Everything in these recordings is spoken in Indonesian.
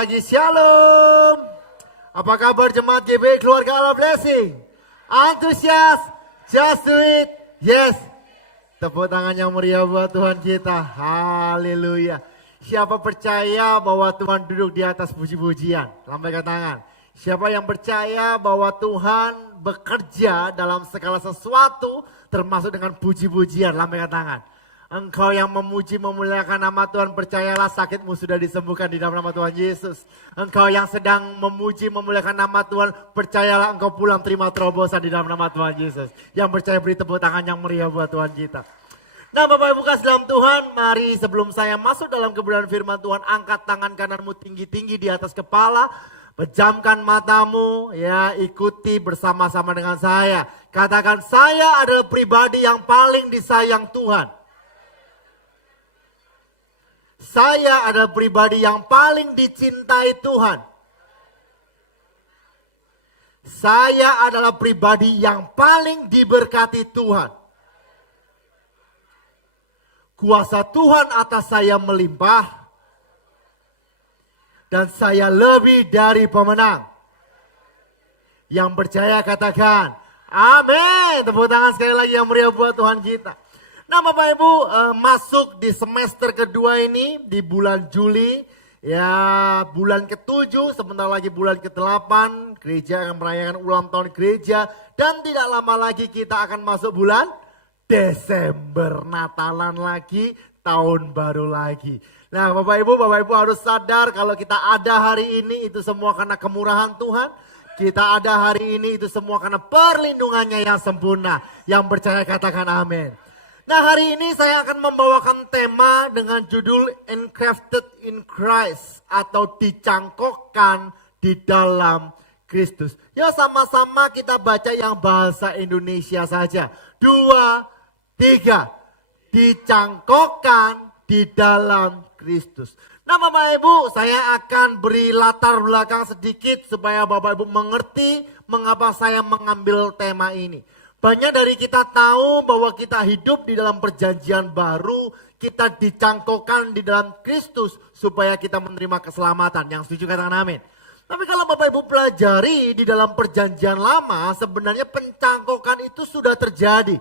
lagi, Shalom. Apa kabar jemaat GB keluarga Allah Blessing? Antusias? Just do it. Yes. Tepuk tangan yang meriah buat Tuhan kita. Haleluya. Siapa percaya bahwa Tuhan duduk di atas puji-pujian? Lambaikan tangan. Siapa yang percaya bahwa Tuhan bekerja dalam segala sesuatu termasuk dengan puji-pujian? Lambaikan tangan. Engkau yang memuji memuliakan nama Tuhan, percayalah sakitmu sudah disembuhkan di dalam nama Tuhan Yesus. Engkau yang sedang memuji memuliakan nama Tuhan, percayalah engkau pulang terima terobosan di dalam nama Tuhan Yesus. Yang percaya beri tepuk tangan yang meriah buat Tuhan kita. Nah Bapak Ibu kasih dalam Tuhan, mari sebelum saya masuk dalam kebenaran firman Tuhan, angkat tangan kananmu tinggi-tinggi di atas kepala. Pejamkan matamu, ya ikuti bersama-sama dengan saya. Katakan, saya adalah pribadi yang paling disayang Tuhan. Saya adalah pribadi yang paling dicintai Tuhan. Saya adalah pribadi yang paling diberkati Tuhan. Kuasa Tuhan atas saya melimpah. Dan saya lebih dari pemenang. Yang percaya katakan, amin. Tepuk tangan sekali lagi yang meriah buat Tuhan kita. Nah Bapak Ibu masuk di semester kedua ini di bulan Juli. Ya bulan ke-7 sebentar lagi bulan ke-8. Gereja akan merayakan ulang tahun gereja. Dan tidak lama lagi kita akan masuk bulan Desember. Natalan lagi, tahun baru lagi. Nah Bapak Ibu harus sadar kalau kita ada hari ini itu semua karena kemurahan Tuhan. Kita ada hari ini itu semua karena perlindungannya yang sempurna. Yang percaya katakan amin. Nah hari ini saya akan membawakan tema dengan judul Engrafted in Christ atau dicangkokkan di dalam Kristus. Ya sama-sama kita baca yang bahasa Indonesia saja. 2, 3. Dicangkokkan di dalam Kristus. Nah Bapak Ibu saya akan beri latar belakang sedikit supaya Bapak Ibu mengerti mengapa saya mengambil tema ini. Banyak dari kita tahu bahwa kita hidup di dalam perjanjian baru, kita dicangkokkan di dalam Kristus supaya kita menerima keselamatan. Yang setuju katakan amin. Tapi kalau Bapak Ibu pelajari di dalam perjanjian lama, sebenarnya pencangkokan itu sudah terjadi.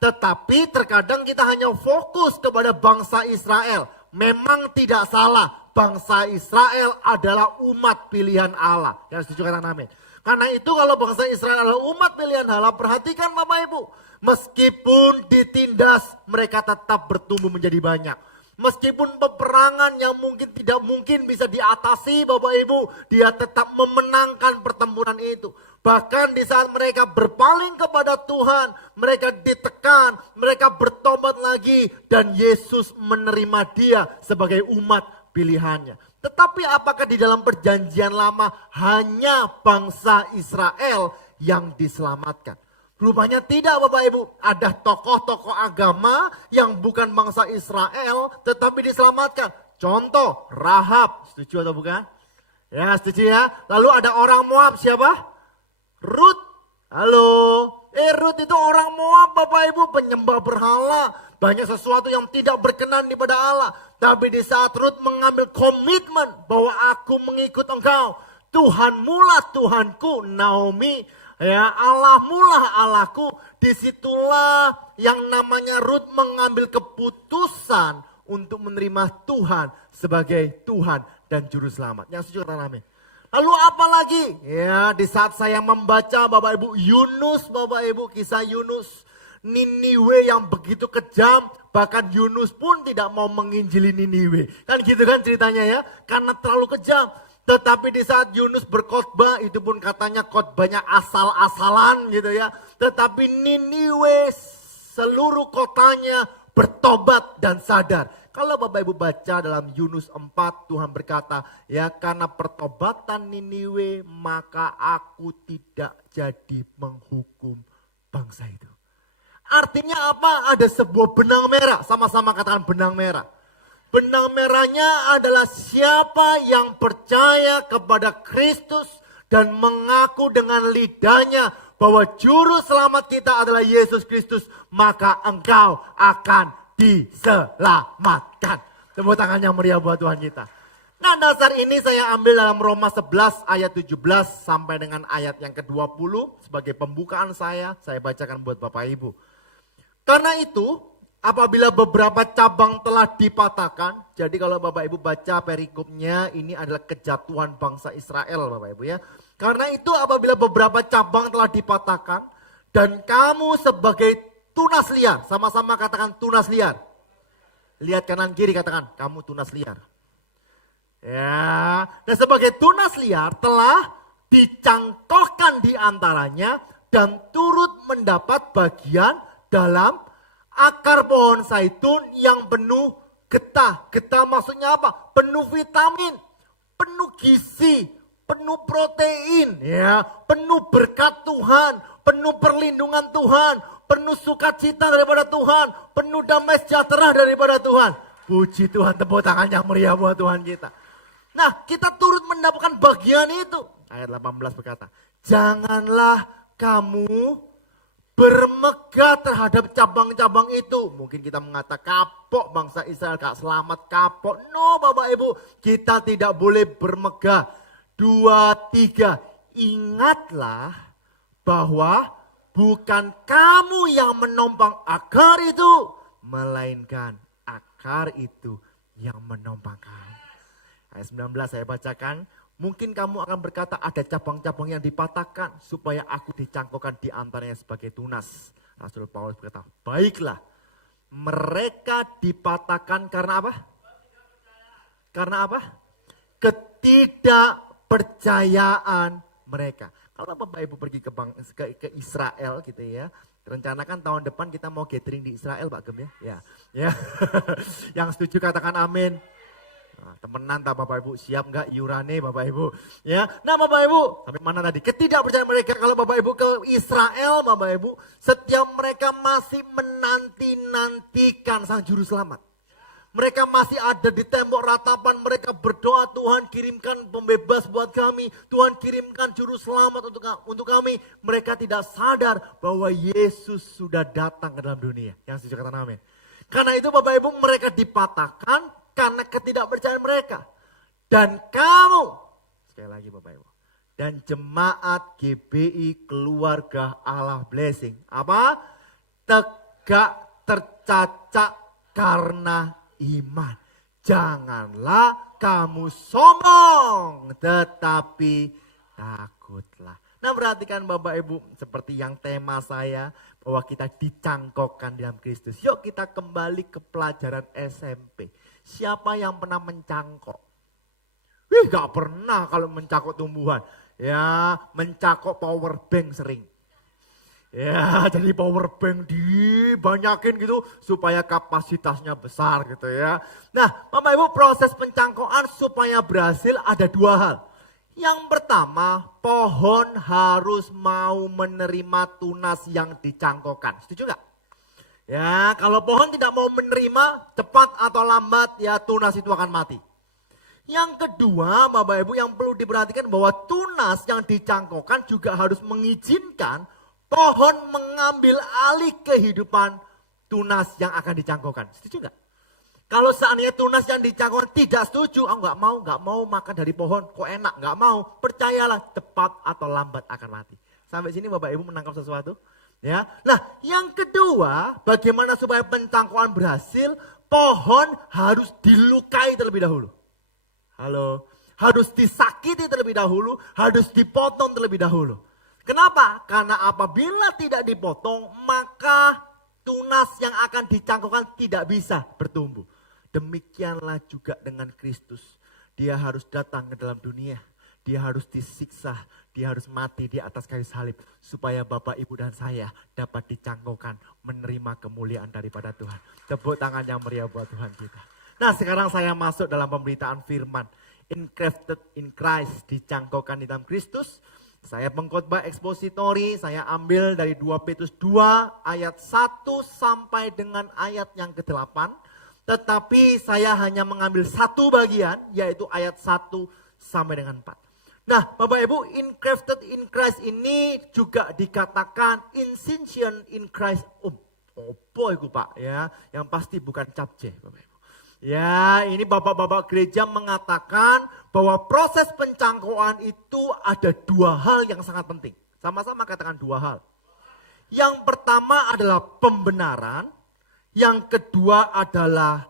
Tetapi terkadang kita hanya fokus kepada bangsa Israel. Memang tidak salah, bangsa Israel adalah umat pilihan Allah. Yang setuju katakan amin. Karena itu kalau bangsa Israel adalah umat pilihan Allah, perhatikan Bapak Ibu. Meskipun ditindas, mereka tetap bertumbuh menjadi banyak. Meskipun peperangan yang mungkin tidak mungkin bisa diatasi Bapak Ibu, dia tetap memenangkan pertempuran itu. Bahkan di saat mereka berpaling kepada Tuhan, mereka ditekan, mereka bertobat lagi. Dan Yesus menerima dia sebagai umat pilihannya. Tetapi apakah di dalam perjanjian lama hanya bangsa Israel yang diselamatkan? Rupanya tidak Bapak Ibu. Ada tokoh-tokoh agama yang bukan bangsa Israel tetapi diselamatkan. Contoh Rahab, setuju atau bukan? Ya setuju ya. Lalu ada orang Moab siapa? Rut. Halo. Rut itu orang Moab Bapak Ibu, penyembah berhala. Banyak sesuatu yang tidak berkenan kepada Allah. Tapi di saat Rut mengambil komitmen bahwa aku mengikut engkau. Tuhanmulah Tuhanku, Naomi. Ya Allahmulah Allahku. Disitulah yang namanya Rut mengambil keputusan untuk menerima Tuhan sebagai Tuhan dan Juru Selamat. Yang setuju katakan amin. Lalu apa lagi? Ya di saat saya membaca Bapak Ibu Yunus, Bapak Ibu kisah Yunus. Niniwe yang begitu kejam, bahkan Yunus pun tidak mau menginjili Niniwe. Kan gitu kan ceritanya ya, karena terlalu kejam. Tetapi di saat Yunus berkhotbah, itu pun katanya khotbahnya asal-asalan gitu ya. Tetapi Niniwe seluruh kotanya bertobat dan sadar. Kalau Bapak Ibu baca dalam Yunus 4, Tuhan berkata, ya karena pertobatan Niniwe maka aku tidak jadi menghukum bangsa itu. Artinya apa? Ada sebuah benang merah. Sama-sama katakan benang merah. Benang merahnya adalah siapa yang percaya kepada Kristus dan mengaku dengan lidahnya bahwa juru selamat kita adalah Yesus Kristus, maka engkau akan diselamatkan. Tepuk tangan yang meriah buat Tuhan kita. Nah, dasar ini saya ambil dalam Roma 11 ayat 17 sampai dengan ayat yang ke-20 sebagai pembukaan saya bacakan buat Bapak Ibu. Karena itu, apabila beberapa cabang telah dipatahkan, jadi kalau Bapak Ibu baca perikopnya, ini adalah kejatuhan bangsa Israel Bapak Ibu ya. Karena itu apabila beberapa cabang telah dipatahkan, dan kamu sebagai tunas liar, sama-sama katakan tunas liar. Lihat kanan kiri katakan, kamu tunas liar. Ya, dan sebagai tunas liar telah dicangkokkan di antaranya dan turut mendapat bagian dalam akar pohon zaitun yang penuh getah. Getah maksudnya apa? Penuh vitamin, penuh gizi, penuh protein, ya, penuh berkat Tuhan, penuh perlindungan Tuhan, penuh sukacita daripada Tuhan, penuh damai sejahtera daripada Tuhan. Puji Tuhan, tepuk tangan yang meriah buat Tuhan kita. Nah, kita turut mendapatkan bagian itu. Ayat 18 berkata, janganlah kamu bermegah terhadap cabang-cabang itu. Mungkin kita mengatakan kapok bangsa Israel gak selamat, kapok. No Bapak Ibu, kita tidak boleh bermegah. 2, 3, ingatlah bahwa bukan kamu yang menompang akar itu, melainkan akar itu yang menompang kamu. Ayat 19 saya bacakan. Mungkin kamu akan berkata ada cabang-cabang yang dipatahkan supaya aku dicangkokkan di antaranya sebagai tunas. Rasul Paulus berkata, baiklah. Mereka dipatahkan karena apa? Karena apa? Ketidakpercayaan mereka. Kalau Bapak Ibu pergi ke Israel gitu ya. Rencanakan tahun depan kita mau gathering di Israel Pak Gem ya. Ya. Yang setuju katakan amin. Nah, temenan tak Bapak Ibu, siap enggak iurannya Bapak Ibu? Ya, nah Bapak Ibu, sampai mana tadi? Ketidakpercayaan mereka kalau Bapak Ibu ke Israel Bapak Ibu, setiap mereka masih menanti-nantikan Sang Juru Selamat. Mereka masih ada di tembok ratapan, mereka berdoa, Tuhan kirimkan pembebas buat kami, Tuhan kirimkan Juru Selamat untuk kami. Mereka tidak sadar bahwa Yesus sudah datang ke dalam dunia. Yang setuju kata amin. Karena itu Bapak Ibu, mereka dipatahkan karena ketidakpercayaan mereka. Dan kamu, sekali lagi Bapak Ibu, dan jemaat GBI Keluarga Allah Blessing, apa? Tegak tercacak karena iman. Janganlah kamu sombong, tetapi takutlah. Nah perhatikan Bapak Ibu, seperti yang tema saya, bahwa kita dicangkokkan dalam Kristus. Yuk kita kembali ke pelajaran SMP. Siapa yang pernah mencangkok? Gak pernah kalau mencangkok tumbuhan. Ya, mencangkok power bank sering. Ya, jadi power bank dibanyakin gitu supaya kapasitasnya besar gitu ya. Nah, Bapak Ibu, proses pencangkokan supaya berhasil ada 2 hal. Yang pertama, pohon harus mau menerima tunas yang dicangkokkan. Setuju gak? Ya, kalau pohon tidak mau menerima, cepat atau lambat ya tunas itu akan mati. Yang kedua, Bapak Ibu, yang perlu diperhatikan bahwa tunas yang dicangkokkan juga harus mengizinkan pohon mengambil alih kehidupan tunas yang akan dicangkokkan. Setuju nggak? Kalau seandainya tunas yang dicangkokkan tidak setuju, nggak mau makan dari pohon, kok enak, nggak mau. Percayalah, cepat atau lambat akan mati. Sampai sini Bapak Ibu menangkap sesuatu? Ya, nah yang kedua, bagaimana supaya pencangkokan berhasil? Pohon harus dilukai terlebih dahulu. Halo, harus disakiti terlebih dahulu, harus dipotong terlebih dahulu. Kenapa? Karena apabila tidak dipotong, maka tunas yang akan dicangkokkan tidak bisa bertumbuh. Demikianlah juga dengan Kristus. Dia harus datang ke dalam dunia. Dia harus disiksa, dia harus mati di atas kayu salib. Supaya Bapak, Ibu, dan saya dapat dicangkokkan menerima kemuliaan daripada Tuhan. Tepuk tangan yang meriah buat Tuhan kita. Nah sekarang saya masuk dalam pemberitaan firman. Engrafted in Christ, dicangkokkan di dalam Kristus. Saya pengkhotbah ekspositori, saya ambil dari 2 Petrus 2 ayat 1 sampai dengan ayat yang ke-8. Tetapi saya hanya mengambil satu bagian, yaitu ayat 1 sampai dengan 4. Nah Bapak Ibu, engrafted in Christ ini juga dikatakan insintion in Christ. Apa itu Pak ya? Yang pasti bukan capce Bapak Ibu. Ya, ini bapak-bapak gereja mengatakan bahwa proses pencangkokan itu ada dua hal yang sangat penting. Sama-sama katakan dua hal. Yang pertama adalah pembenaran, yang kedua adalah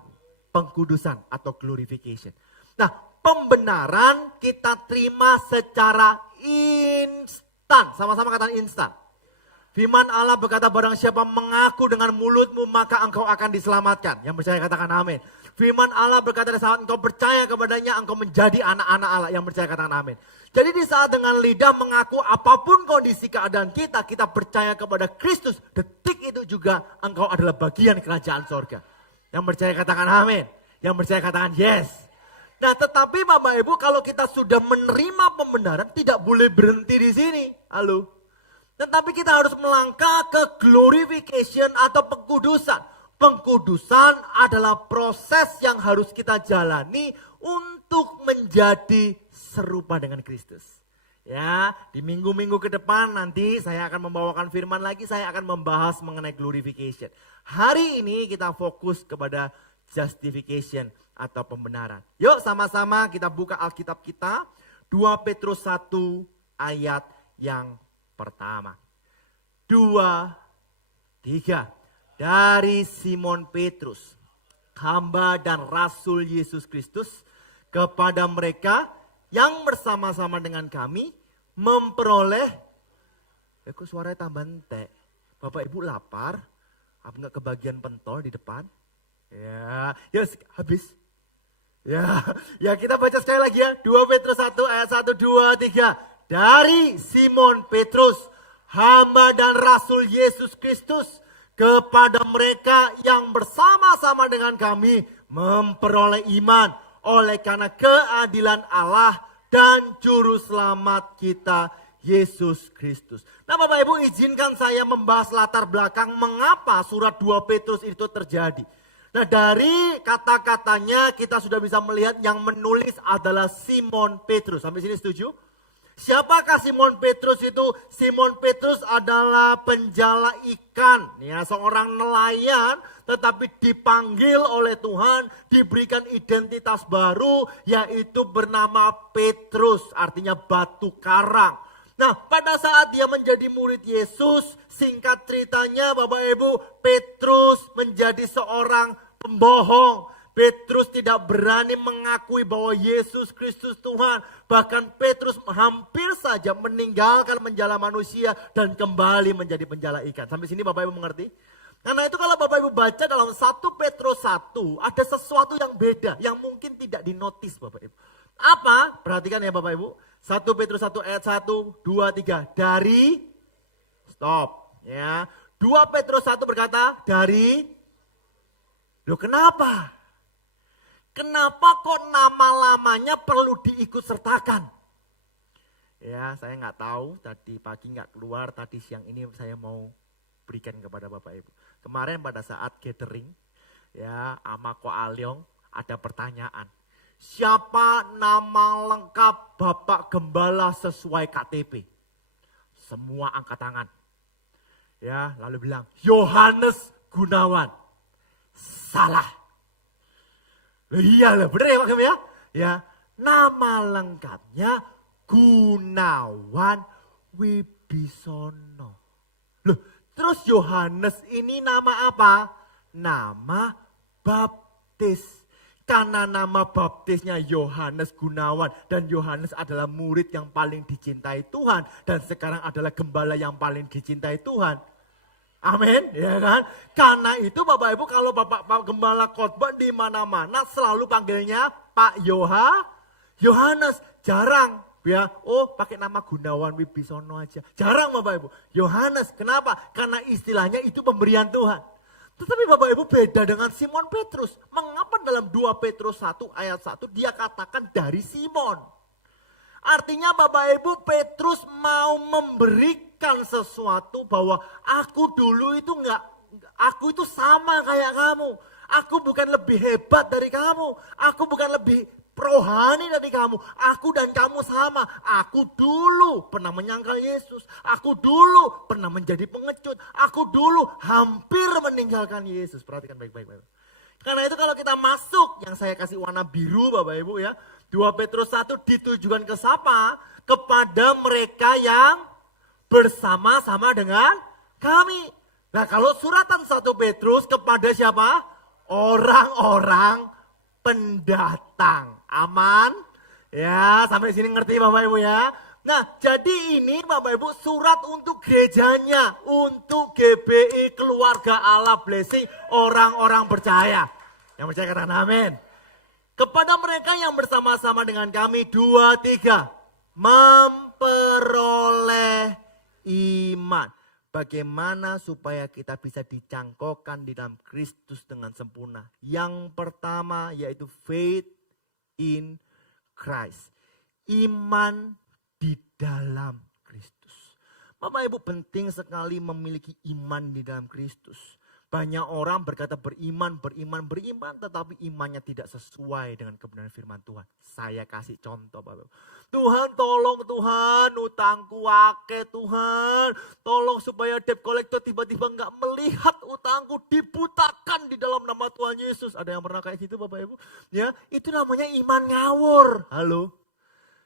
pengkudusan atau glorification. Nah, pembenaran kita terima secara instan. Sama-sama katakan instan. Firman Allah berkata, barang siapa mengaku dengan mulutmu maka engkau akan diselamatkan. Yang percaya katakan amin. Firman Allah berkata, saat engkau percaya kepadanya engkau menjadi anak-anak Allah. Yang percaya katakan amin. Jadi di saat dengan lidah mengaku apapun kondisi keadaan kita, kita percaya kepada Kristus. Detik itu juga engkau adalah bagian kerajaan sorga. Yang percaya katakan amin. Yang percaya katakan yes. Nah, tetapi Bapak Ibu, kalau kita sudah menerima pembenaran tidak boleh berhenti di sini. Halo. Tetapi kita harus melangkah ke glorification atau pengkudusan. Pengkudusan adalah proses yang harus kita jalani untuk menjadi serupa dengan Kristus. Ya, di minggu-minggu ke depan nanti saya akan membawakan firman lagi, saya akan membahas mengenai glorification. Hari ini kita fokus kepada justification atau pembenaran. Yuk sama-sama kita buka Alkitab kita, 2 Petrus 1 ayat yang pertama. 2, 3. Dari Simon Petrus, hamba dan rasul Yesus Kristus, kepada mereka yang bersama-sama dengan kami memperoleh, kok suaranya tambah entek. Bapak Ibu lapar? Apa enggak kebagian pentol di depan? Ya, habis. Ya kita baca sekali lagi ya. 2 Petrus 1 ayat 1, 2, 3. Dari Simon Petrus, hamba dan rasul Yesus Kristus, kepada mereka yang bersama-sama dengan kami memperoleh iman oleh karena keadilan Allah dan juru selamat kita Yesus Kristus. Nah Bapak Ibu, izinkan saya membahas latar belakang mengapa surat 2 Petrus itu terjadi. Nah dari kata-katanya kita sudah bisa melihat yang menulis adalah Simon Petrus. Sampai sini setuju? Siapakah Simon Petrus itu? Simon Petrus adalah penjala ikan, ya, seorang nelayan tetapi dipanggil oleh Tuhan, diberikan identitas baru yaitu bernama Petrus, artinya batu karang. Nah, pada saat dia menjadi murid Yesus, singkat ceritanya Bapak Ibu, Petrus menjadi seorang pembohong. Petrus tidak berani mengakui bahwa Yesus Kristus Tuhan. Bahkan Petrus hampir saja meninggalkan menjala manusia dan kembali menjadi penjala ikan. Sampai sini Bapak Ibu mengerti? Karena itu kalau Bapak Ibu baca dalam 1 Petrus 1, ada sesuatu yang beda, yang mungkin tidak dinotis Bapak Ibu. Apa? Perhatikan ya Bapak Ibu. 1 Petrus 1 ayat 1, 2, 3. Dari, stop. Ya. 2 Petrus 1 berkata, dari, loh kenapa? Kenapa kok nama-lamanya perlu diikut sertakan? Ya, saya nggak tahu, tadi pagi nggak keluar, tadi siang ini saya mau berikan kepada Bapak Ibu. Kemarin pada saat gathering, ya, sama Ko Alyong ada pertanyaan. Siapa nama lengkap Bapak Gembala sesuai KTP? Semua angkat tangan. Ya, lalu bilang, Yohanes Gunawan. Salah. Iya lah, benar ya Pak Gem ya? Ya, nama lengkapnya Gunawan Wibisono. Loh, terus Yohanes ini nama apa? Nama baptis. Karena nama baptisnya Yohanes Gunawan dan Yohanes adalah murid yang paling dicintai Tuhan dan sekarang adalah gembala yang paling dicintai Tuhan. Amin, ya kan? Karena itu Bapak Ibu kalau Bapak Gembala khotbah di mana-mana selalu panggilnya Pak Yohanes. Jarang ya, oh pakai nama Gunawan Wibisono aja. Jarang Bapak Ibu. Yohanes, kenapa? Karena istilahnya itu pemberian Tuhan. Tetapi Bapak Ibu beda dengan Simon Petrus. Mengapa dalam 2 Petrus 1 ayat 1 dia katakan dari Simon? Artinya Bapak Ibu, Petrus mau memberikan sesuatu bahwa aku dulu itu aku itu sama kayak kamu. Aku bukan lebih hebat dari kamu. Aku bukan lebih rohani dari kamu. Aku dan kamu sama. Aku dulu pernah menyangkal Yesus. Aku dulu pernah menjadi pengecut. Aku dulu hampir meninggalkan Yesus. Perhatikan baik-baik. Karena itu kalau kita masuk yang saya kasih warna biru Bapak Ibu ya. 2 Petrus 1 ditujukan ke siapa? Kepada mereka yang bersama-sama dengan kami. Nah kalau suratan 1 Petrus kepada siapa? Orang-orang pendatang. Aman? Ya sampai sini ngerti Bapak Ibu ya. Nah jadi ini Bapak Ibu surat untuk gerejanya. Untuk GBI Keluarga Allah Blessing orang-orang percaya. Yang percaya katakan amin. Kepada mereka yang bersama-sama dengan kami 2, 3. Memperoleh iman. Bagaimana supaya kita bisa dicangkokkan di dalam Kristus dengan sempurna. Yang pertama yaitu faith in Christ. Iman di dalam Kristus. Bapak Ibu penting sekali memiliki iman di dalam Kristus. Banyak orang berkata beriman, tetapi imannya tidak sesuai dengan kebenaran firman Tuhan. Saya kasih contoh Bapak Ibu. Tuhan tolong Tuhan, utangku akeh Tuhan. Tolong supaya debt collector tiba-tiba enggak melihat utangku dibutakan di dalam nama Tuhan Yesus. Ada yang pernah kayak gitu Bapak Ibu? Ya, itu namanya iman ngawur. Halo?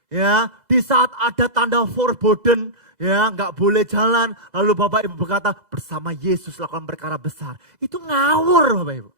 Ya, di saat ada tanda forbidden, ya nggak boleh jalan, lalu Bapak Ibu berkata bersama Yesus lakukan perkara besar. Itu ngawur Bapak Ibu.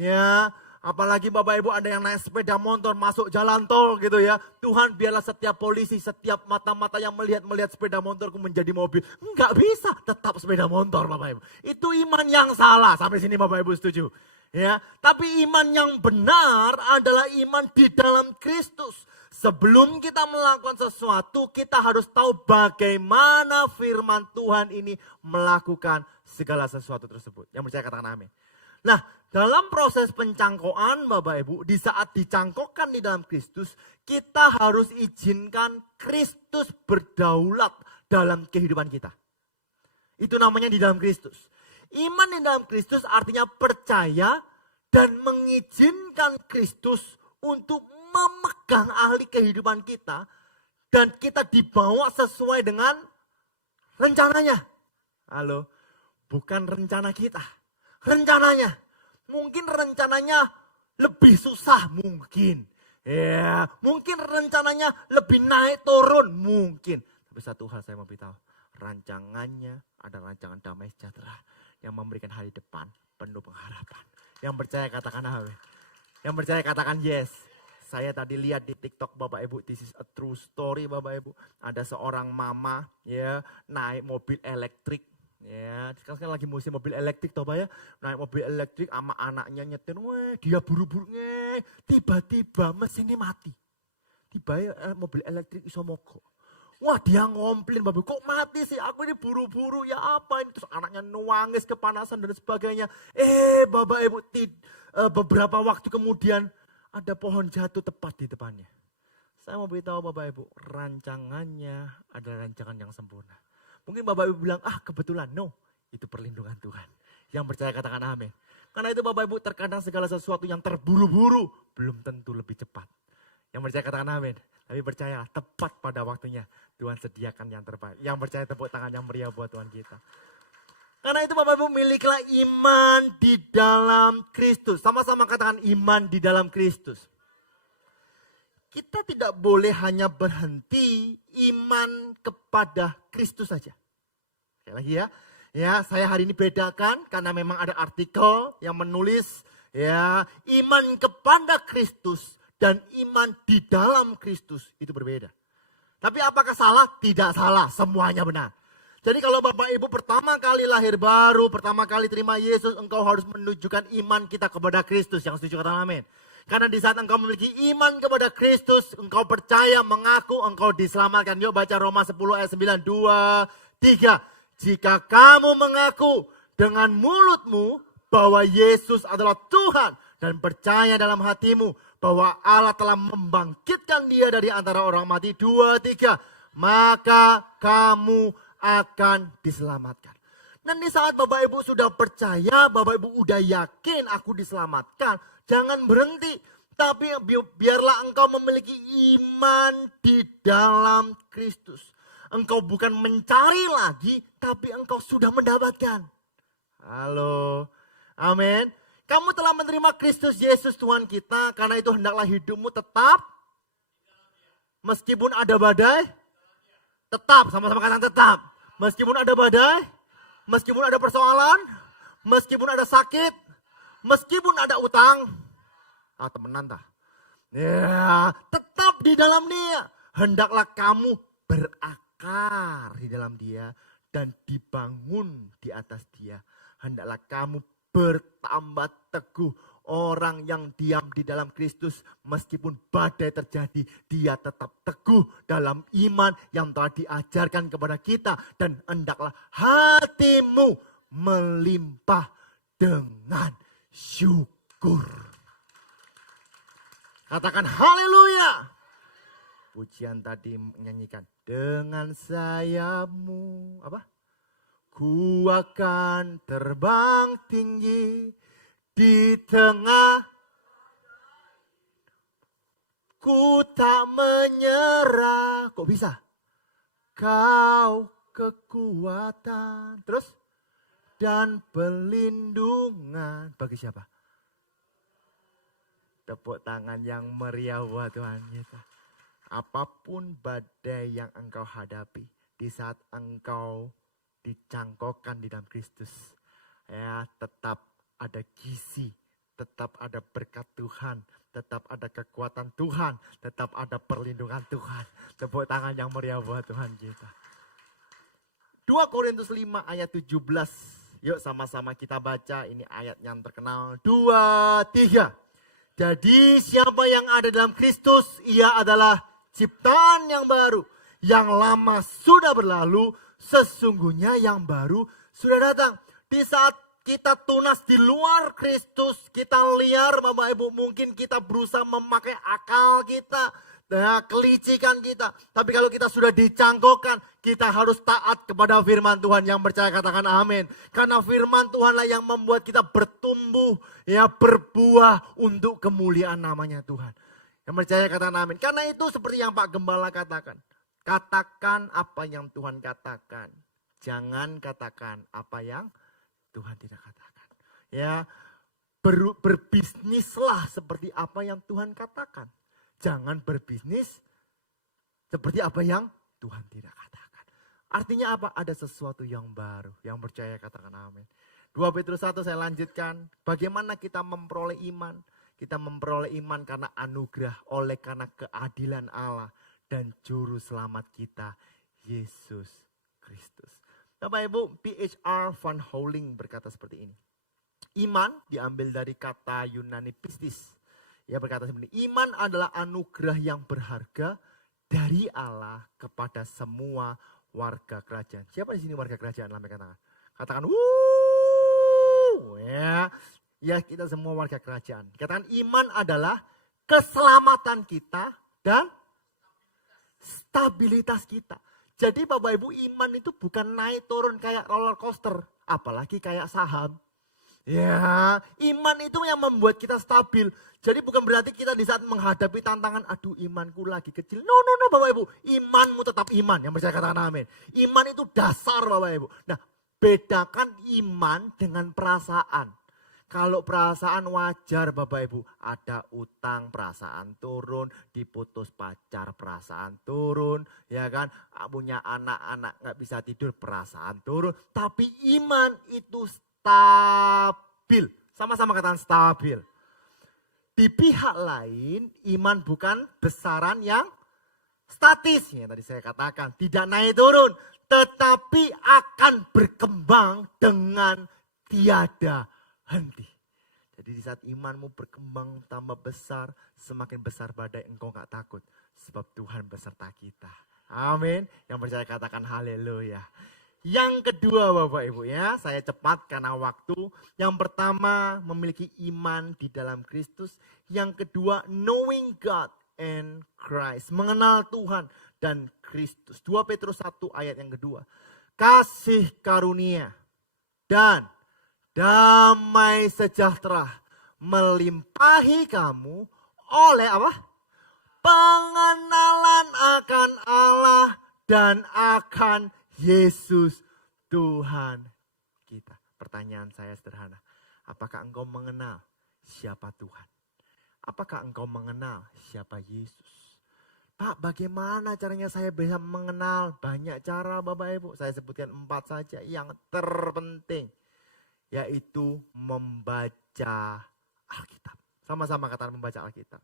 Ya, apalagi Bapak Ibu ada yang naik sepeda motor masuk jalan tol gitu ya. Tuhan biarlah setiap polisi, setiap mata-mata yang melihat sepeda motorku menjadi mobil. Nggak bisa, tetap sepeda motor Bapak Ibu. Itu iman yang salah. Sampai sini Bapak Ibu setuju? Ya, tapi iman yang benar adalah iman di dalam Kristus. Sebelum kita melakukan sesuatu, kita harus tahu bagaimana firman Tuhan ini melakukan segala sesuatu tersebut. Yang percaya katakan amin. Nah, dalam proses pencangkokan Bapak Ibu, di saat dicangkokkan di dalam Kristus, kita harus izinkan Kristus berdaulat dalam kehidupan kita. Itu namanya di dalam Kristus. Iman di dalam Kristus artinya percaya dan mengizinkan Kristus untuk memegang ahli kehidupan kita dan kita dibawa sesuai dengan rencananya. Halo, bukan rencana kita, rencananya. Mungkin rencananya lebih susah mungkin. Ya, mungkin rencananya lebih naik turun mungkin. Tapi satu hal saya mau beritahu, rancangannya adalah rancangan damai sejahtera yang memberikan hari depan penuh pengharapan. Yang percaya katakan amin. Yang percaya katakan yes. Saya tadi lihat di TikTok Bapak Ibu, this is a true story Bapak Ibu. Ada seorang mama ya naik mobil elektrik. Ya, sekarang lagi musim mobil elektrik toh Pak ya. Naik mobil elektrik sama anaknya nyetir, dia buru-buru tiba-tiba mesinnya mati. Tiba ya mobil elektrik iso mogok. Wah dia ngomplain Bapak, kok mati sih, aku ini buru-buru ya apa ini. Terus anaknya nuangis kepanasan dan sebagainya. Bapak Ibu, beberapa waktu kemudian ada pohon jatuh tepat di depannya. Saya mau beritahu Bapak Ibu, rancangannya adalah rancangan yang sempurna. Mungkin Bapak Ibu bilang, kebetulan. No, itu perlindungan Tuhan. Yang percaya katakan amin. Karena itu Bapak Ibu terkadang segala sesuatu yang terburu-buru belum tentu lebih cepat. Yang percaya katakan amin. Tapi percayalah tepat pada waktunya Tuhan sediakan yang terbaik. Yang percaya tepuk tangan yang meriah buat Tuhan kita. Karena itu Bapak Ibu milikilah iman di dalam Kristus. Sama-sama katakan iman di dalam Kristus. Kita tidak boleh hanya berhenti iman kepada Kristus saja. Sekali lagi ya. Ya, saya hari ini bedakan karena memang ada artikel yang menulis ya, iman kepada Kristus dan iman di dalam Kristus itu berbeda. Tapi apakah salah? Tidak salah, semuanya benar. Jadi kalau Bapak Ibu pertama kali lahir baru, pertama kali terima Yesus, engkau harus menunjukkan iman kita kepada Kristus. Yang setuju katakan amin. Karena di saat engkau memiliki iman kepada Kristus, engkau percaya, mengaku, engkau diselamatkan. Yuk baca Roma 10 ayat 9, 2, 3. Jika kamu mengaku dengan mulutmu bahwa Yesus adalah Tuhan dan percaya dalam hatimu bahwa Allah telah membangkitkan dia dari antara orang mati, 2, 3. Maka kamu akan diselamatkan. Dan di saat Bapak Ibu sudah percaya, Bapak Ibu udah yakin aku diselamatkan, jangan berhenti. Tapi biarlah engkau memiliki iman di dalam Kristus. Engkau bukan mencari lagi, tapi engkau sudah mendapatkan. Halo, amin. Kamu telah menerima Kristus Yesus Tuhan kita, karena itu hendaklah hidupmu tetap, meskipun ada badai, tetap, sama-sama kata tetap. Meskipun ada badai, meskipun ada persoalan, meskipun ada sakit, meskipun ada utang, temenan tah. Ya, tetap di dalam Dia. Hendaklah kamu berakar di dalam Dia dan dibangun di atas Dia. Hendaklah kamu bertambah teguh. Orang yang diam di dalam Kristus, meskipun badai terjadi, dia tetap teguh dalam iman yang telah diajarkan kepada kita. Dan hendaklah hatimu melimpah dengan syukur. Katakan haleluya. Pujian tadi menyanyikan, dengan sayapmu, apa? Ku akan terbang tinggi di tengah, ku tak menyerah. Kok bisa? Kau kekuatan, terus dan pelindungan bagi siapa? Tepuk tangan yang meriah buat Tuhan kita. Apapun badai yang engkau hadapi, di saat engkau dicangkokkan di dalam Kristus, ya tetap ada gizi, tetap ada berkat Tuhan, tetap ada kekuatan Tuhan, tetap ada perlindungan Tuhan. Tepuk tangan yang meriah buat Tuhan kita. 2 Korintus 5 ayat 17. Yuk sama-sama kita baca, ini ayat yang terkenal. 2, 3. Jadi siapa yang ada dalam Kristus, ia adalah ciptaan yang baru. Yang lama sudah berlalu, sesungguhnya yang baru sudah datang. Di saat kita tunas di luar Kristus, kita liar Bapak Ibu, mungkin kita berusaha memakai akal kita, kelicikan kita. Tapi kalau kita sudah dicangkokkan, kita harus taat kepada firman Tuhan. Yang percaya katakan amin. Karena firman Tuhanlah yang membuat kita bertumbuh, ya berbuah untuk kemuliaan namanya Tuhan. Yang percaya katakan amin. Karena itu seperti yang Pak Gembala katakan. Katakan apa yang Tuhan katakan. Jangan katakan apa yang Tuhan tidak katakan. Ya, berbisnislah seperti apa yang Tuhan katakan. Jangan berbisnis seperti apa yang Tuhan tidak katakan. Artinya apa? Ada sesuatu yang baru. Yang percaya katakan amin. 2 Petrus 1 saya lanjutkan. Bagaimana kita memperoleh iman? Kita memperoleh iman karena anugerah, oleh karena keadilan Allah dan juru selamat kita, Yesus Kristus. Bapak Ibu, PHR Van Houweling berkata seperti ini. Iman diambil dari kata Yunani pistis. Ia berkata seperti ini, iman adalah anugerah yang berharga dari Allah kepada semua warga kerajaan. Siapa di sini warga kerajaan? Katakan. Katakan, ya. Ya, kita semua warga kerajaan. Katakan, iman adalah keselamatan kita dan stabilitas kita. Jadi Bapak Ibu, iman itu bukan naik turun kayak roller coaster, apalagi kayak saham. Ya, iman itu yang membuat kita stabil. Jadi bukan berarti kita di saat menghadapi tantangan, aduh imanku lagi kecil. No Bapak Ibu, imanmu tetap iman. Yang percaya katakan amin. Iman itu dasar Bapak Ibu. Nah, bedakan iman dengan perasaan. Kalau perasaan wajar Bapak Ibu, ada utang perasaan turun, diputus pacar perasaan turun, ya kan, punya anak-anak gak bisa tidur perasaan turun. Tapi iman itu stabil, sama-sama katakan stabil. Di pihak lain, iman bukan besaran yang statis, yang tadi saya katakan, tidak naik turun, tetapi akan berkembang dengan tiada henti. Jadi di saat imanmu berkembang tambah besar, semakin besar badai engkau gak takut. Sebab Tuhan beserta kita. Amin. Yang percaya katakan haleluya. Yang kedua Bapak Ibu ya, saya cepat karena waktu. Yang pertama memiliki iman di dalam Kristus. Yang kedua knowing God and Christ. Mengenal Tuhan dan Kristus. 2 Petrus 1 ayat yang kedua. Kasih karunia dan damai sejahtera melimpahi kamu oleh apa? Pengenalan akan Allah dan akan Yesus Tuhan kita. Pertanyaan saya sederhana. Apakah engkau mengenal siapa Tuhan? Apakah engkau mengenal siapa Yesus? Pak, bagaimana caranya saya bisa mengenal? Banyak cara Bapak Ibu. Saya sebutkan 4 saja. Yang terpenting yaitu membaca Alkitab. Sama-sama kata membaca Alkitab.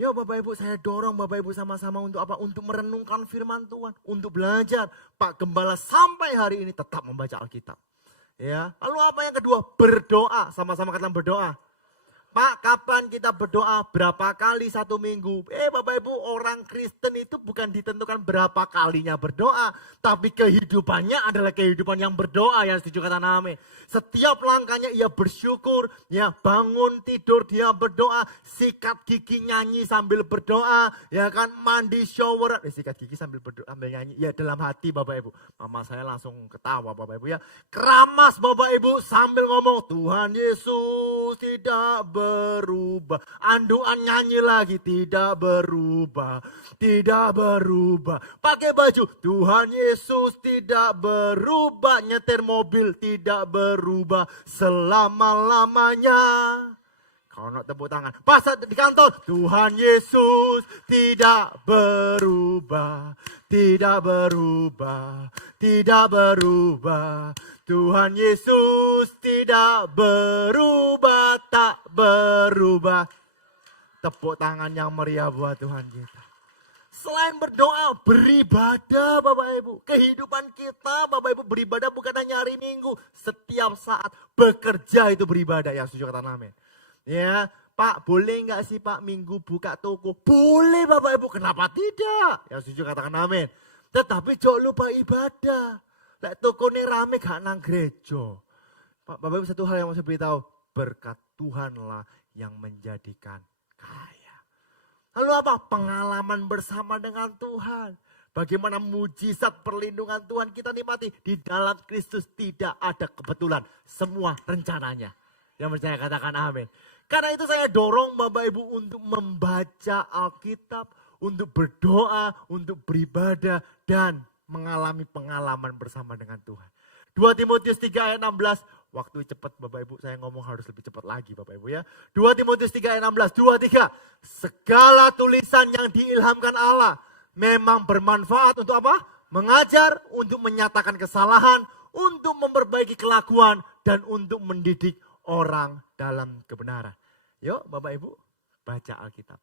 Yo Bapak Ibu, saya dorong Bapak Ibu sama-sama untuk apa? Untuk merenungkan firman Tuhan. Untuk belajar. Pak Gembala sampai hari ini tetap membaca Alkitab. Ya. Lalu apa yang kedua? Berdoa. Sama-sama kata berdoa. Pak, kapan kita berdoa? Berapa kali 1 minggu? Bapak Ibu, orang Kristen itu bukan ditentukan berapa kalinya berdoa. Tapi kehidupannya adalah kehidupan yang berdoa, yang setuju kata Name. Setiap langkahnya ia bersyukur, ya bangun tidur dia berdoa, sikat gigi nyanyi sambil berdoa, ya kan mandi shower, sikat gigi sambil berdoa, sambil nyanyi, ya dalam hati Bapak Ibu. Mama saya langsung ketawa Bapak Ibu ya. Keramas Bapak Ibu sambil ngomong, Tuhan Yesus tidak berubah. Anduan nyanyi lagi, tidak berubah, tidak berubah. Pakai baju, Tuhan Yesus tidak berubah. Nyetir mobil tidak berubah selama-lamanya. Kalau nak tepuk tangan, pas di kantor, Tuhan Yesus tidak berubah, tidak berubah, tidak berubah. Tuhan Yesus tidak berubah, tak berubah. Tepuk tangan yang meriah buat Tuhan kita. Selain berdoa, beribadah Bapak Ibu. Kehidupan kita Bapak Ibu beribadah bukan hanya hari Minggu. Setiap saat bekerja itu beribadah. Ya setuju kata Amin. Ya, Pak boleh nggak sih Pak Minggu buka toko? Boleh Bapak Ibu, kenapa tidak? Ya setuju katakan amin. Tetapi jangan lupa ibadah. Lek toko ini rame gak nang gereja. Pak Bapak Ibu, satu hal yang mau saya beritahu. Berkat Tuhanlah yang menjadikan kaya. Lalu apa? Pengalaman bersama dengan Tuhan. Bagaimana mujizat perlindungan Tuhan kita nikmati. Di dalam Kristus tidak ada kebetulan. Semua rencananya. Yang percaya katakan amin. Karena itu saya dorong Bapak Ibu untuk membaca Alkitab, untuk berdoa, untuk beribadah, dan mengalami pengalaman bersama dengan Tuhan. 2 Timotius 3 ayat 16, waktu cepat Bapak Ibu, saya ngomong harus lebih cepat lagi Bapak Ibu ya. 2 Timotius 3 ayat 16, 2, 3. Segala tulisan yang diilhamkan Allah memang bermanfaat untuk apa? Mengajar, untuk menyatakan kesalahan, untuk memperbaiki kelakuan, dan untuk mendidik orang dalam kebenaran. Yuk Bapak Ibu, baca Alkitab.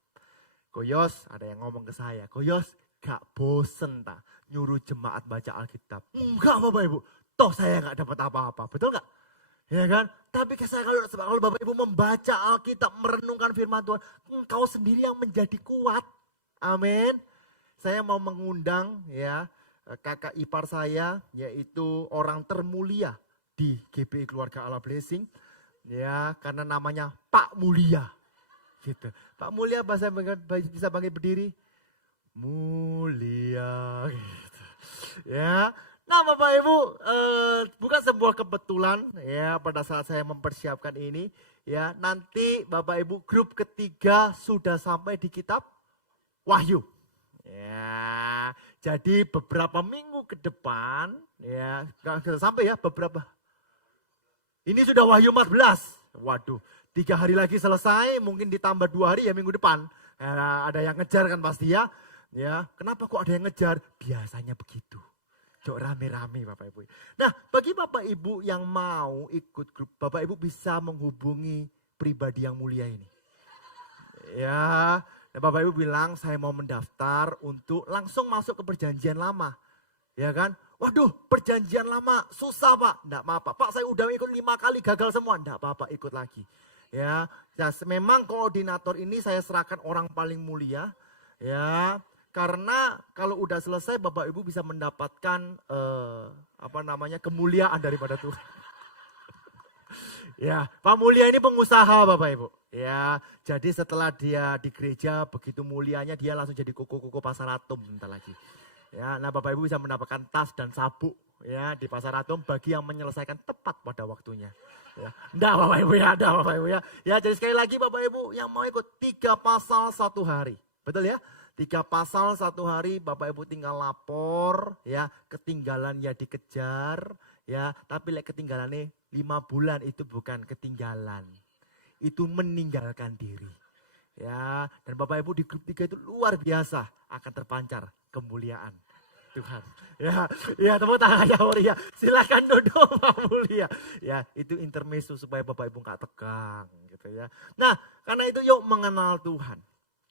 Koyos, ada yang ngomong ke saya, Koyos gak bosen tak nyuruh jemaat baca Alkitab. Enggak Bapak Ibu, toh saya gak dapat apa-apa, betul gak? Ya kan? Tapi saya kalau Bapak Ibu membaca Alkitab, merenungkan firman Tuhan, engkau sendiri yang menjadi kuat. Amin. Saya mau mengundang ya kakak ipar saya, yaitu orang termulia di GBI Keluarga Allah Blessing. Ya, karena namanya Pak Mulia. Gitu. Pak Mulia bisa bangkit berdiri. Mulia gitu. Ya. Nah, Bapak Ibu, bukan sebuah kebetulan ya pada saat saya mempersiapkan ini ya, nanti Bapak Ibu grup ketiga sudah sampai di kitab Wahyu. Ya. Jadi beberapa minggu ke depan ya, sudah sampai ya beberapa. Ini sudah Wahyu 14. Waduh, 3 hari lagi selesai, mungkin ditambah 2 hari ya minggu depan. Ada yang ngejar kan pasti ya. Ya, kenapa kok ada yang ngejar? Biasanya begitu. Cok rame-rame Bapak Ibu. Nah, bagi Bapak Ibu yang mau ikut grup, Bapak Ibu bisa menghubungi pribadi yang mulia ini. Ya, dan Bapak Ibu bilang saya mau mendaftar untuk langsung masuk ke perjanjian lama. Ya kan? Waduh, perjanjian lama susah Pak. Enggak apa-apa. Pak, saya udah ikut 5 kali gagal semua. Enggak apa-apa, ikut lagi. Ya, nah, memang koordinator ini saya serahkan orang paling mulia. Ya, karena kalau udah selesai Bapak Ibu bisa mendapatkan kemuliaan daripada Tuhan. Ya, Pak Mulia ini pengusaha Bapak Ibu. Ya, jadi setelah dia di gereja begitu mulianya dia langsung jadi koko-koko pasar atom bentar lagi. Ya, nah Bapak Ibu bisa mendapatkan tas dan sabuk ya di pasar atom bagi yang menyelesaikan tepat pada waktunya. Ya, enggak Bapak Ibu ya, ada Bapak Ibu ya. Ya, jadi sekali lagi Bapak Ibu yang mau ikut 3 pasal 1 hari. Betul ya? 3 pasal 1 hari Bapak Ibu tinggal lapor ya, ketinggalan ya dikejar Ya, tapi ketinggalannya 5 bulan itu bukan ketinggalan. Itu meninggalkan diri. Ya, dan Bapak Ibu di grup 3 itu luar biasa akan terpancar kemuliaan Tuhan. Ya tepuk tangan ya Mulia. Silakan duduk Pak Mulia. Ya, itu intermezzo supaya Bapak Ibu gak tegang gitu ya. Nah, karena itu yuk mengenal Tuhan.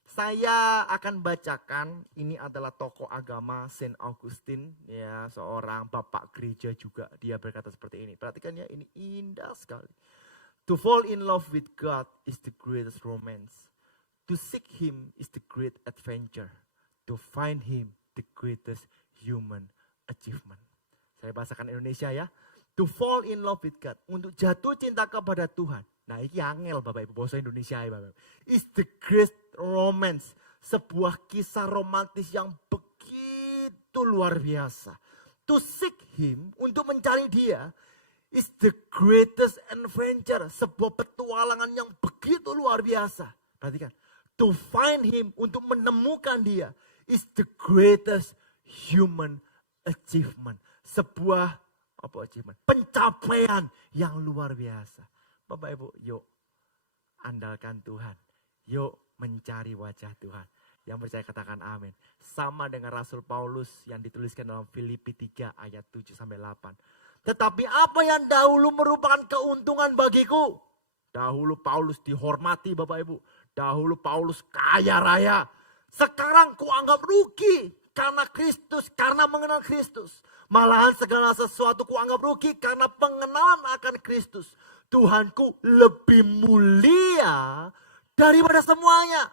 Saya akan bacakan, ini adalah tokoh agama Saint Augustine, ya, seorang bapak gereja juga. Dia berkata seperti ini. Perhatikan ya, ini indah sekali. To fall in love with God is the greatest romance. To seek Him is the great adventure. To find Him the greatest human achievement. Saya bahasakan Indonesia ya. To fall in love with God. Untuk jatuh cinta kepada Tuhan. Nah ini angel Bapak Ibu, bahasa Indonesia ya Bapak Ibu. Is the great romance. Sebuah kisah romantis yang begitu luar biasa. To seek Him, untuk mencari Dia, is the greatest adventure. Sebuah petualangan yang begitu luar biasa. Perhatikan. To find Him, untuk menemukan Dia, is the greatest human achievement. Sebuah achievement? Pencapaian yang luar biasa. Bapak Ibu, yuk andalkan Tuhan. Yuk mencari wajah Tuhan. Yang percaya katakan amin. Sama dengan Rasul Paulus yang dituliskan dalam Filipi 3 ayat 7-8. Tetapi apa yang dahulu merupakan keuntungan bagiku. Dahulu Paulus dihormati Bapak Ibu. Dahulu Paulus kaya raya. Sekarang kuanggap rugi karena Kristus, karena mengenal Kristus. Malahan segala sesuatu kuanggap rugi karena pengenalan akan Kristus. Tuhanku lebih mulia daripada semuanya.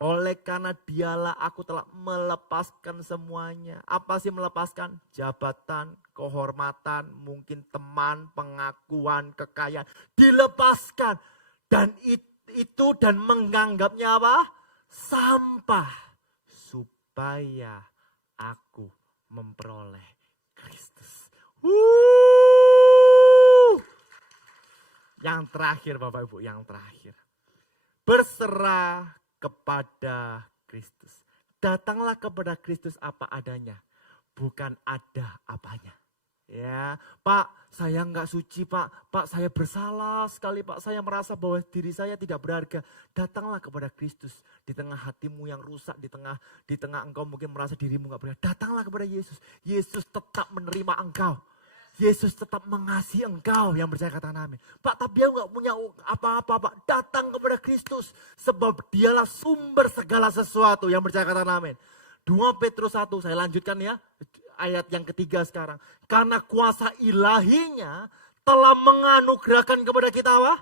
Oleh karena Dialah aku telah melepaskan semuanya. Apa sih melepaskan? Jabatan, kehormatan, mungkin teman, pengakuan, kekayaan. Dilepaskan. Dan itu dan menganggapnya apa? Sampah. Supaya aku memperoleh Kristus. Yang terakhir Bapak Ibu, yang terakhir. Berserah kepada Kristus. Datanglah kepada Kristus apa adanya. Bukan ada apanya. Ya, Pak, saya enggak suci Pak. Pak, saya bersalah sekali Pak. Saya merasa bahwa diri saya tidak berharga. Datanglah kepada Kristus. Di tengah hatimu yang rusak, di tengah engkau mungkin merasa dirimu enggak berharga. Datanglah kepada Yesus. Yesus tetap menerima engkau. Yesus tetap mengasihi engkau, yang percaya katakan amin. Pak, tapi aku enggak punya apa-apa Pak. Datang kepada Kristus. Sebab Dialah sumber segala sesuatu, yang percaya katakan amin. 2 Petrus 1, saya lanjutkan ya. Ayat yang ketiga sekarang. Karena kuasa ilahinya telah menganugerahkan kepada kita apa?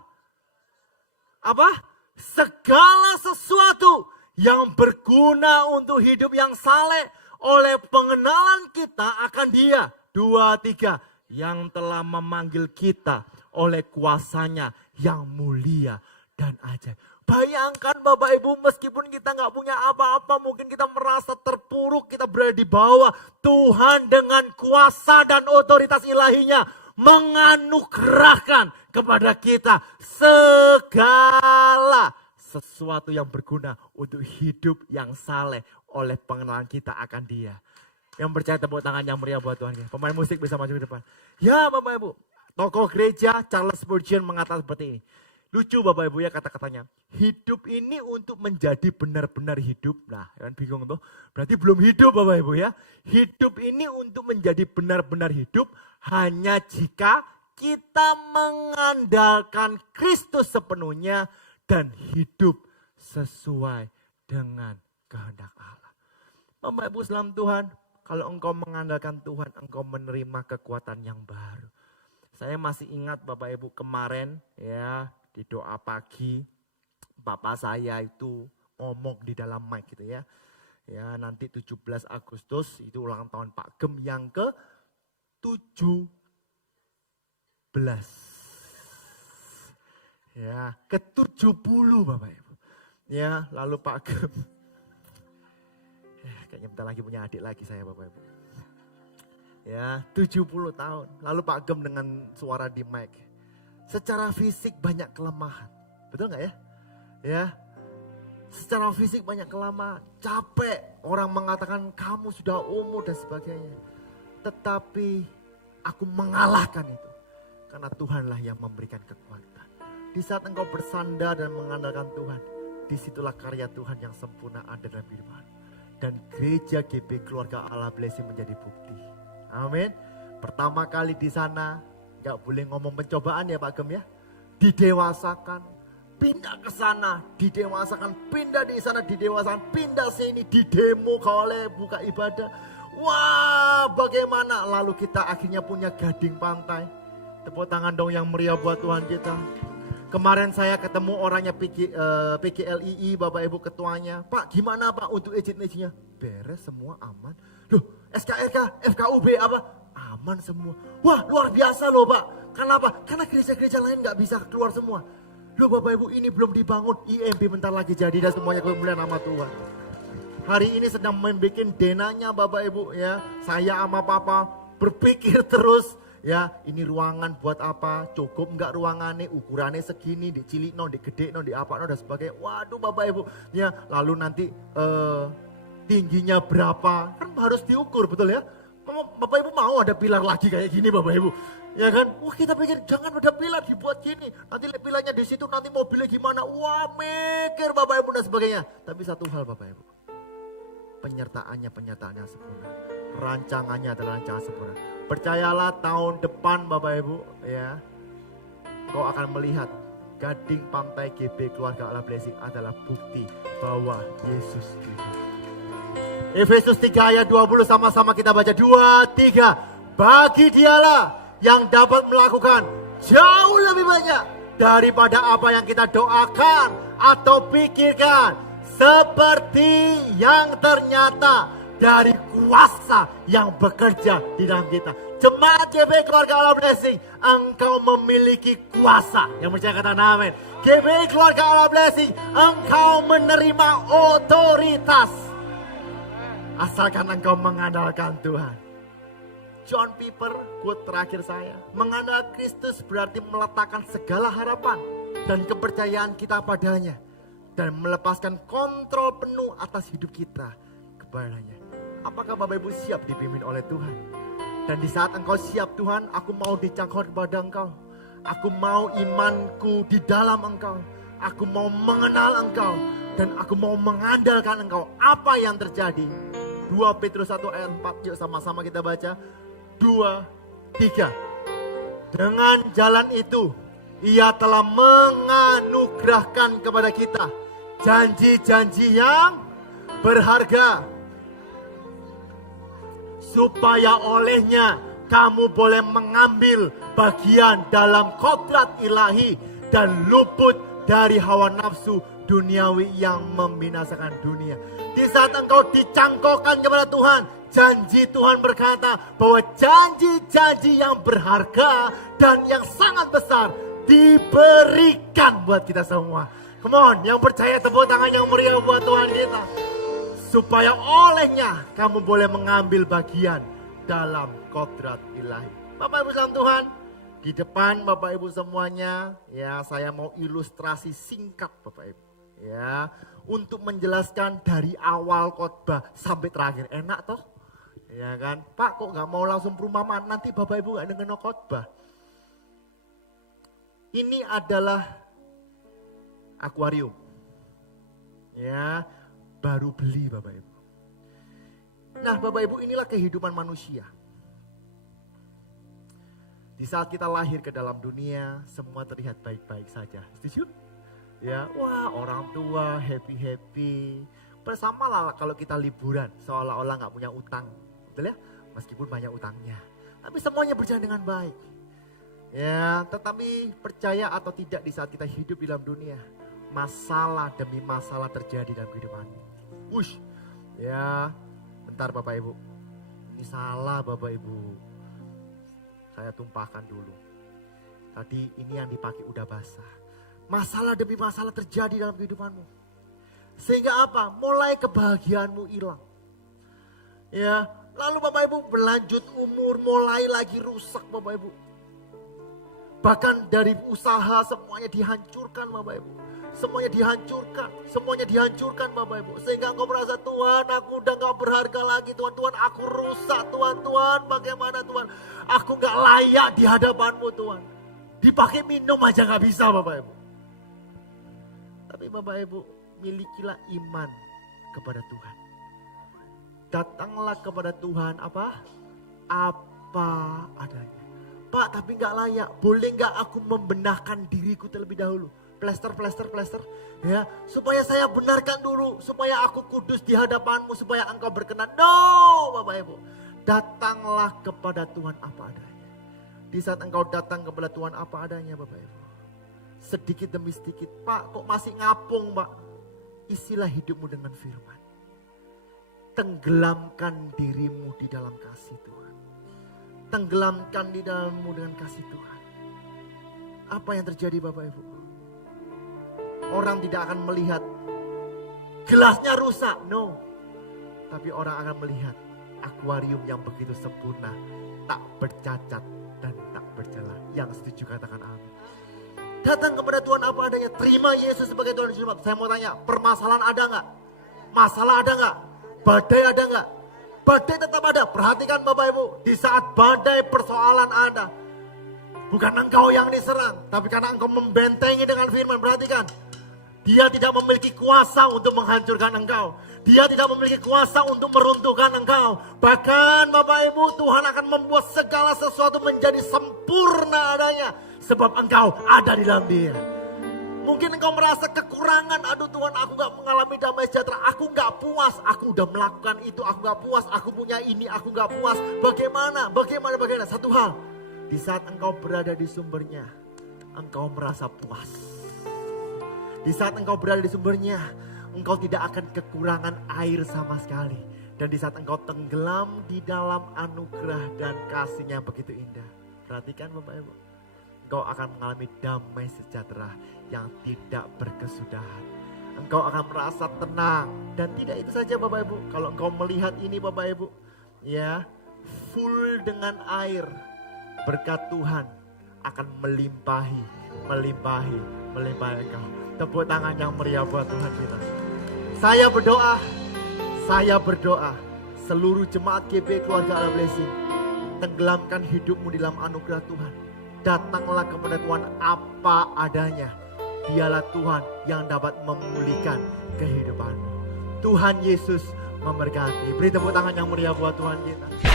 Apa? Segala sesuatu yang berguna untuk hidup yang saleh oleh pengenalan kita akan Dia. 2, 3. Yang telah memanggil kita oleh kuasanya yang mulia dan ajaib. Bayangkan Bapak Ibu, meskipun kita nggak punya apa-apa, mungkin kita merasa terpuruk, kita berada di bawah. Tuhan dengan kuasa dan otoritas ilahinya menganugerahkan kepada kita segala sesuatu yang berguna untuk hidup yang saleh oleh pengenalan kita akan Dia. Yang percaya tepuk tangan yang meriah buat Tuhan. Pemain musik bisa maju ke depan. Ya Bapak Ibu, tokoh gereja Charles Spurgeon mengatakan seperti ini. Lucu Bapak Ibu ya kata-katanya. Hidup ini untuk menjadi benar-benar hidup. Nah kan bingung tuh. Berarti belum hidup Bapak Ibu ya. Hidup ini untuk menjadi benar-benar hidup hanya jika kita mengandalkan Kristus sepenuhnya dan hidup sesuai dengan kehendak Allah. Bapak Ibu salam Tuhan. Kalau engkau mengandalkan Tuhan, engkau menerima kekuatan yang baru. Saya masih ingat Bapak Ibu kemarin ya di doa pagi, Bapak saya itu ngomong di dalam mic gitu ya. Ya nanti 17 Agustus itu ulang tahun Pak Gem yang ke-17. Ya ke-70 Bapak Ibu. Ya lalu Pak Gem. Kayaknya bentar lagi punya adik lagi saya Bapak Ibu. Ya 70 tahun. Lalu Pak Gem dengan suara di mic. Secara fisik banyak kelemahan. Betul gak ya? Ya. Secara fisik banyak kelemahan. Capek. Orang mengatakan kamu sudah umur dan sebagainya. Tetapi aku mengalahkan itu. Karena Tuhanlah yang memberikan kekuatan. Di saat engkau bersandar dan mengandalkan Tuhan, disitulah karya Tuhan yang sempurna ada dalam kehidupan. Dan gereja GB Keluarga Allah Blessing menjadi bukti. Amin. Pertama kali di sana, gak boleh ngomong pencobaan ya Pak Gem ya. Didewasakan, pindah ke sana, didewasakan, pindah di sana, didewasakan, pindah sini, didemo oleh buka ibadah. Wah, bagaimana lalu kita akhirnya punya Gading Pantai. Tepuk tangan dong yang meriah buat Tuhan kita. Kemarin saya ketemu orangnya PGLII, Bapak Ibu ketuanya. Pak, gimana Pak untuk izin-izinnya? Beres semua aman. Loh, SKRK, FKUB apa? Aman semua. Wah, luar biasa loh Pak. Kenapa? Karena gereja-gereja lain gak bisa keluar semua. Loh Bapak Ibu, ini belum dibangun. IMB bentar lagi jadi dan semuanya kemuliaan nama Tuhan. Hari ini sedang membuat denanya Bapak Ibu ya. Saya sama Papa berpikir terus. Ya, ini ruangan buat apa? Cukup enggak ruangannya? Ukurannya segini, dicilik no, digede no, di apa no, dan sebagainya. Waduh Bapak Ibu, ya lalu nanti tingginya berapa? Kan harus diukur betul ya? Bapak Ibu mau ada pilar lagi kayak gini Bapak Ibu? Ya kan? Wah kita pikir jangan ada pilar dibuat gini. Nanti pilarnya di situ, nanti mobilnya gimana? Wah mikir Bapak Ibu dan sebagainya. Tapi satu hal Bapak Ibu, penyertaannya sempurna. Rancangannya adalah rancangan sempurna. Percayalah tahun depan Bapak Ibu ya, kau akan melihat Gading Pantai GB Keluarga Allah Blessing adalah bukti bahwa Yesus hidup. Efesus 3 ayat 20 sama-sama kita baca 2, 3. Bagi dialah yang dapat melakukan jauh lebih banyak daripada apa yang kita doakan atau pikirkan, seperti yang ternyata dari kuasa yang bekerja di dalam kita. Jemaat GB Keluarga Allah Blessing, engkau memiliki kuasa. Yang percaya kata amin. GB Keluarga Allah Blessing, engkau menerima otoritas. Asalkan engkau mengandalkan Tuhan. John Piper, quote terakhir saya. Mengandalkan Kristus berarti meletakkan segala harapan dan kepercayaan kita padanya. Dan melepaskan kontrol penuh atas hidup kita kepadanya. Apakah Bapak Ibu siap dipimpin oleh Tuhan? Dan di saat engkau siap Tuhan, aku mau dicangkau kepada engkau. Aku mau imanku di dalam engkau. Aku mau mengenal engkau. Dan aku mau mengandalkan engkau. Apa yang terjadi? 2 Petrus 1 ayat 4, yuk sama-sama kita baca. 2, 3. Dengan jalan itu, Ia telah menganugerahkan kepada kita janji-janji yang berharga, supaya olehnya kamu boleh mengambil bagian dalam kodrat ilahi dan luput dari hawa nafsu duniawi yang membinasakan dunia. Di saat engkau dicangkokkan kepada Tuhan, janji Tuhan berkata bahwa janji-janji yang berharga dan yang sangat besar diberikan buat kita semua. Come on, yang percaya tepuk tangan yang meriah buat Tuhan kita. Supaya olehnya kamu boleh mengambil bagian dalam kodrat ilahi. Bapak Ibu salam Tuhan, di depan Bapak Ibu semuanya, ya saya mau ilustrasi singkat Bapak Ibu. Ya, untuk menjelaskan dari awal khotbah sampai terakhir. Enak toh? Ya kan? Pak kok gak mau langsung perumpamaan, nanti Bapak Ibu gak dengar khotbah. Ini adalah akuarium. Ya, baru beli Bapak Ibu. Nah Bapak Ibu, inilah kehidupan manusia. Di saat kita lahir ke dalam dunia, semua terlihat baik-baik saja. Setuju? Ya, wah orang tua happy-happy. Bersama lah kalau kita liburan, seolah-olah gak punya utang. Betul ya? Meskipun banyak utangnya. Tapi semuanya berjalan dengan baik. Ya, tetapi percaya atau tidak di saat kita hidup di dalam dunia, masalah demi masalah terjadi dalam kehidupan. Wush, ya bentar Bapak Ibu, ini salah Bapak Ibu, saya tumpahkan dulu. Tadi ini yang dipakai udah basah. Masalah demi masalah terjadi dalam kehidupanmu. Sehingga apa? Mulai kebahagiaanmu hilang. Ya, lalu Bapak Ibu berlanjut umur, mulai lagi rusak Bapak Ibu. Bahkan dari usaha semuanya dihancurkan Bapak Ibu. semuanya dihancurkan Bapak Ibu. Sehingga engkau merasa, Tuhan aku udah gak berharga lagi Tuhan. Tuhan aku rusak Tuhan. Tuhan bagaimana Tuhan. Aku gak layak di hadapan-Mu Tuhan. Dipakai minum aja gak bisa Bapak Ibu. Tapi Bapak Ibu, milikilah iman kepada Tuhan. Datanglah kepada Tuhan apa adanya. Pak, tapi gak layak. Boleh gak aku membenahkan diriku terlebih dahulu? Plester. Ya, supaya saya benarkan dulu. Supaya aku kudus di hadapan-Mu. Supaya engkau berkenan. No, Bapak Ibu. Datanglah kepada Tuhan apa adanya. Di saat engkau datang kepada Tuhan apa adanya Bapak Ibu. Sedikit demi sedikit. Pak, kok masih ngapung Pak? Isilah hidupmu dengan firman. Tenggelamkan dirimu di dalam kasih Tuhan. Tenggelamkan di dalammu dengan kasih Tuhan. Apa yang terjadi Bapak Ibu? Orang tidak akan melihat gelasnya rusak, no. Tapi orang akan melihat akuarium yang begitu sempurna, tak bercacat dan tak bercela. Yang setuju katakan amin. Datang kepada Tuhan apa adanya, terima Yesus sebagai Tuhan dan Juru Selamat. Saya mau tanya, permasalahan ada nggak? Masalah ada nggak? Badai ada nggak? Badai tetap ada. Perhatikan Bapak Ibu, di saat badai persoalan ada, bukan engkau yang diserang, tapi karena engkau membentengi dengan firman. Perhatikan, dia tidak memiliki kuasa untuk menghancurkan engkau. Dia tidak memiliki kuasa untuk meruntuhkan engkau. Bahkan Bapak Ibu, Tuhan akan membuat segala sesuatu menjadi sempurna adanya. Sebab engkau ada di dalam Dia. Mungkin engkau merasa kekurangan. Aduh Tuhan, aku gak mengalami damai sejahtera. Aku gak puas. Aku udah melakukan itu. Aku gak puas. Aku punya ini. Aku gak puas. Bagaimana? Satu hal. Di saat engkau berada di sumbernya, engkau merasa puas. Di saat engkau berada di sumbernya, engkau tidak akan kekurangan air sama sekali. Dan di saat engkau tenggelam di dalam anugerah dan kasih-Nya begitu indah. Perhatikan Bapak Ibu. Engkau akan mengalami damai sejahtera yang tidak berkesudahan. Engkau akan merasa tenang. Dan tidak itu saja Bapak Ibu. Kalau engkau melihat ini Bapak Ibu, ya, full dengan air, berkat Tuhan akan melimpahi engkau. Tepuk tangan yang meriah buat Tuhan kita. Saya berdoa, seluruh jemaat GB Keluarga Allah Blessing, tenggelamkan hidupmu di dalam anugerah Tuhan. Datanglah kepada Tuhan apa adanya. Dialah Tuhan yang dapat memulihkan kehidupanmu. Tuhan Yesus memberkati. Beri tepuk tangan yang meriah buat Tuhan kita.